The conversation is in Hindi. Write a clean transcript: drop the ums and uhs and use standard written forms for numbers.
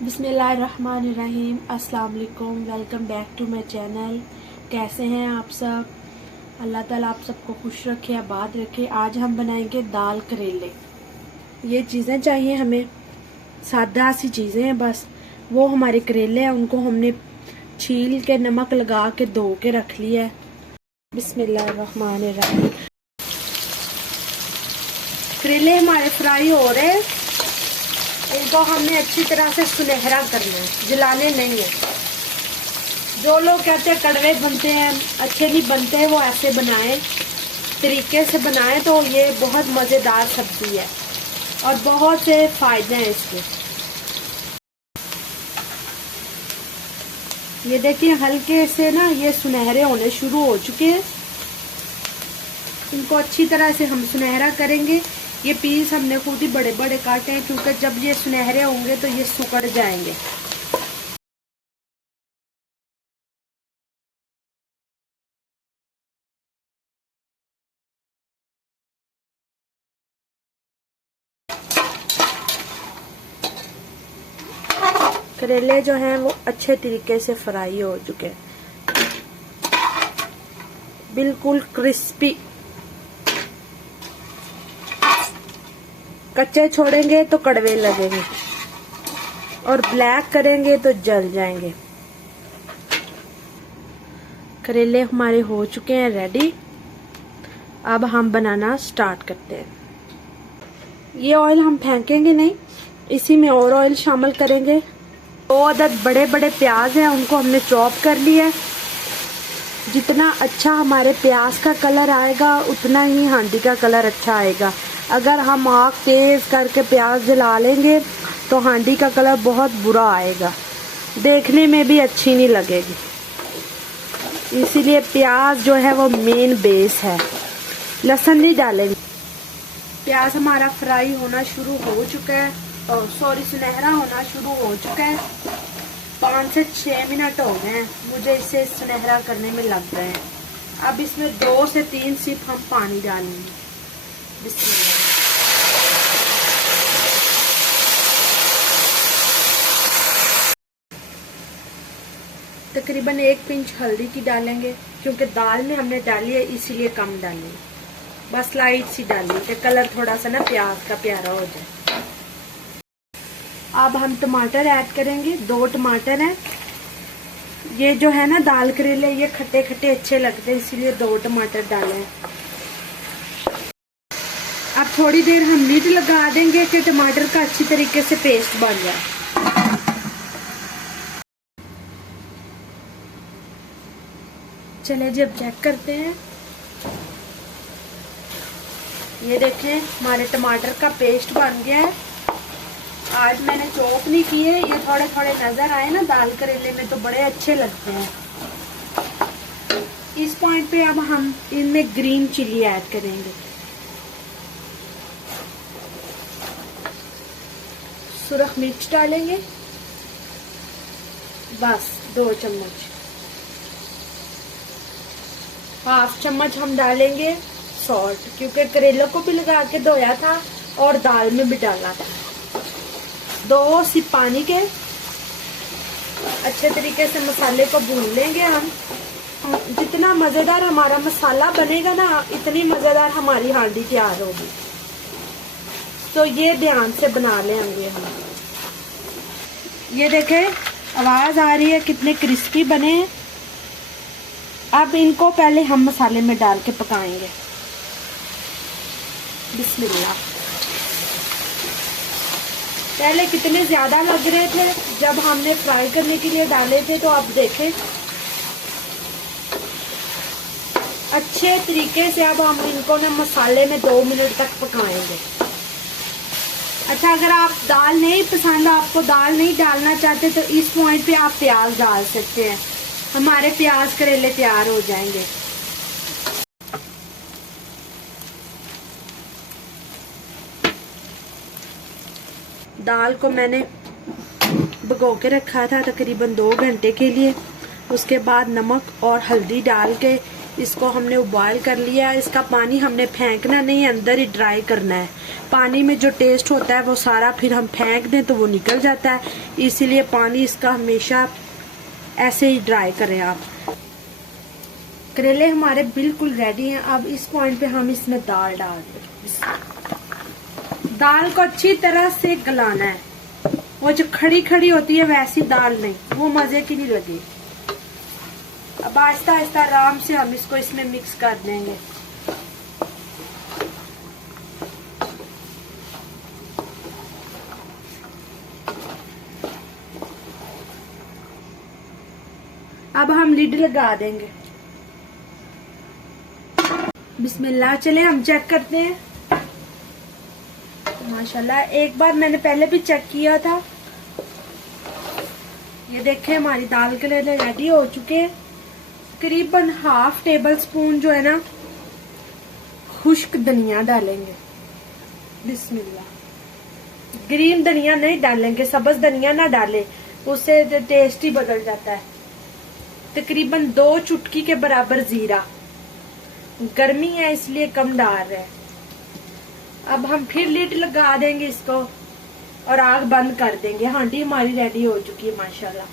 बिस्मिल्लाहिर्रहमानिर्रहीम। अस्सलाम वालेकुम। Welcome back to my channel. कैसे हैं आप सब? अल्लाह ताला आप सबको खुश रखे, आबाद रखे। आज हम बनाएंगे दाल करेले। ये चीज़ें चाहिए हमें, सादा सी चीज़ें हैं बस। वो हमारे करेले हैं, उनको हमने छील के नमक लगा के धो के रख लिया है। बिस्मिल्लाहिर्रहमानिर्रहीम। करेले हमारे फ्राई हो रहे हैं। इनको हमने अच्छी तरह से सुनहरा करना है, जलाने नहीं है। जो लोग कहते हैं कड़वे बनते हैं, अच्छे नहीं बनते, वो ऐसे बनाएं, तरीके से बनाएं तो ये बहुत मज़ेदार सब्जी है और बहुत से फायदे हैं इसके। ये देखिए हल्के से ना ये सुनहरे होने शुरू हो चुके हैं। इनको अच्छी तरह से हम सुनहरा करेंगे। ये पीस हमने खुद ही बड़े बड़े काटे हैं, क्योंकि जब ये सुनहरे होंगे तो ये सुकड़ जाएंगे। करेले जो हैं वो अच्छे तरीके से फ्राई हो चुके हैं, बिल्कुल क्रिस्पी। कच्चे छोड़ेंगे तो कड़वे लगेंगे और ब्लैक करेंगे तो जल जाएंगे। करेले हमारे हो चुके हैं रेडी। अब हम बनाना स्टार्ट करते हैं। ये ऑयल हम फेंकेंगे नहीं, इसी में और ऑयल शामिल करेंगे। 2 अदद बड़े बड़े प्याज हैं, उनको हमने चॉप कर लिया है। जितना अच्छा हमारे प्याज का कलर आएगा उतना ही हांडी का कलर अच्छा आएगा। अगर हम आग तेज करके प्याज जला लेंगे तो हांडी का कलर बहुत बुरा आएगा, देखने में भी अच्छी नहीं लगेगी। इसीलिए प्याज जो है वो मेन बेस है। लहसुन नहीं डालेंगे। प्याज हमारा फ्राई होना शुरू हो चुका है, और सुनहरा होना शुरू हो चुका है। 5 से 6 मिनट हो गए हैं मुझे इसे सुनहरा करने में लग गए हैं। अब इसमें 2 से 3 सिप हम पानी डालेंगे। बिस्मिल्लाह। तकरीबन 1 पिंच हल्दी की डालेंगे, क्योंकि दाल में हमने डाली है इसीलिए कम डालेंगे। बस लाइट सी डालेंगे, कलर थोड़ा सा ना प्याज का प्यारा हो जाए। अब हम टमाटर ऐड करेंगे। 2 टमाटर हैं। ये जो है ना दाल करेले, ये खट्टे खट्टे अच्छे लगते हैं, इसीलिए 2 टमाटर डाले हैं। अब थोड़ी देर हम लीड लगा देंगे कि टमाटर का अच्छी तरीके से पेस्ट बन जाए। चले जी अब चेक करते हैं। ये देखें हमारे टमाटर का पेस्ट बन गया है। आज मैंने चॉप नहीं किए, ये थोड़े थोड़े नजर आए ना दाल करेले में तो बड़े अच्छे लगते हैं। इस पॉइंट पे अब हम इनमें ग्रीन चिली ऐड करेंगे। सुरख मिर्च डालेंगे, बस 2 चम्मच। हाफ चम्मच हम डालेंगे सॉल्ट, क्योंकि करेलों को भी लगा के धोया था और दाल में भी डाला था। 2 सिप पानी के अच्छे तरीके से मसाले को भून लेंगे हम। जितना मजेदार हमारा मसाला बनेगा ना, इतनी मजेदार हमारी हांडी तैयार होगी। तो ये ध्यान से बना लेंगे हम। ये देखें आवाज आ रही है, कितने क्रिस्पी बने हैं। अब इनको पहले हम मसाले में डाल के पकाएंगे। बिस्मिल्लाह। पहले कितने ज्यादा लग रहे थे जब हमने फ्राई करने के लिए डाले थे, तो अब देखें अच्छे तरीके से। अब हम इनको ना मसाले में 2 मिनट तक पकाएंगे। अच्छा, अगर आप दाल नहीं पसंद, आपको दाल नहीं डालना चाहते, तो इस पॉइंट पे आप प्याज डाल सकते हैं। हमारे प्याज करेले तैयार हो जाएंगे। दाल को मैंने भिगो के रखा था तकरीबन 2 घंटे के लिए। उसके बाद नमक और हल्दी डाल के इसको हमने उबाल कर लिया। इसका पानी हमने फेंकना नहीं, अंदर ही ड्राई करना है। पानी में जो टेस्ट होता है वो सारा फिर हम फेंक दें तो वो निकल जाता है, इसीलिए पानी इसका हमेशा ऐसे ही ड्राई करें आप। करेले हमारे बिल्कुल रेडी हैं। अब इस पॉइंट पे हम इसमें दाल डाल दें। दाल को अच्छी तरह से गलाना है। वो जो खड़ी खड़ी होती है वैसी दाल नहीं, वो मजे की नहीं लगी। अब आहिस्ता आहिस्ता आराम से हम इसको इसमें मिक्स कर देंगे। अब हम लिड लगा देंगे। बिस्मिल्लाह। चले हम चेक करते हैं। माशाल्लाह, एक बार मैंने पहले भी चेक किया था। ये देखें हमारी दाल के लिए रेडी हो चुके हैं। करीबन हाफ टेबल स्पून जो है ना खुश्क धनिया डालेंगे। बिस्मिल्लाह। ग्रीन धनिया नहीं डालेंगे, सब्ज धनिया ना डालें, उससे टेस्ट ही बदल जाता है। तकरीबन 2 चुटकी के बराबर जीरा। गर्मी है इसलिए कम डाल रहे हैं। अब हम फिर लिड लगा देंगे इसको और आग बंद कर देंगे। हांडी हमारी रेडी हो चुकी है माशाल्लाह।